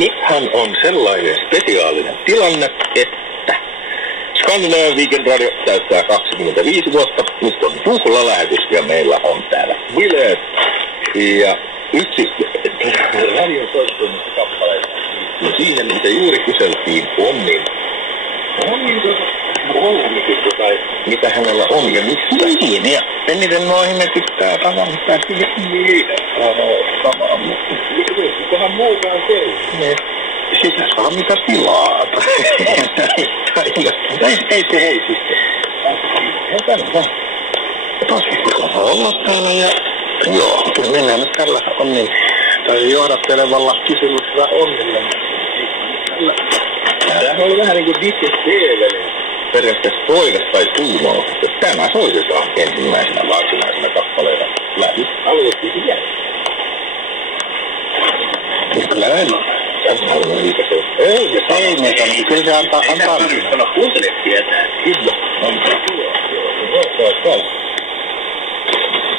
Nythän on sellainen spesiaalinen tilanne, että Skandinavian Weekend Radio täyttää 25 vuotta. Nyt on juhlalähetys ja meillä on täällä bileet. Ja yksi radion soittuimmista kappaleista liittyy siihen, mitä juuri kyseltiin, on niin tai mitä hänellä on ja missä. Niin, ja eniten mua ihmetyttää tavallistaan niin. Kohan muukaan se. Sitä saa mitä tilata. Ei se hei siis. Tosi olla täällä ja joo, mennään nyt tällä onnin tai johdattelevalla kysymyksellä onnilla. Tämähän oli vähän niin kuin DJ-TV. Periaatteessa toives tai tuumaus, että tämä soitetaan ensimmäisenä varsinaisena kappaleena läpi alueellisesti jälkeen. Kyllä näin on. Ei me tarvitse. Kyllä se antaa. Ei sä tarvitse sanoa kuuntelijat tietää. Kyllä. On. Joo.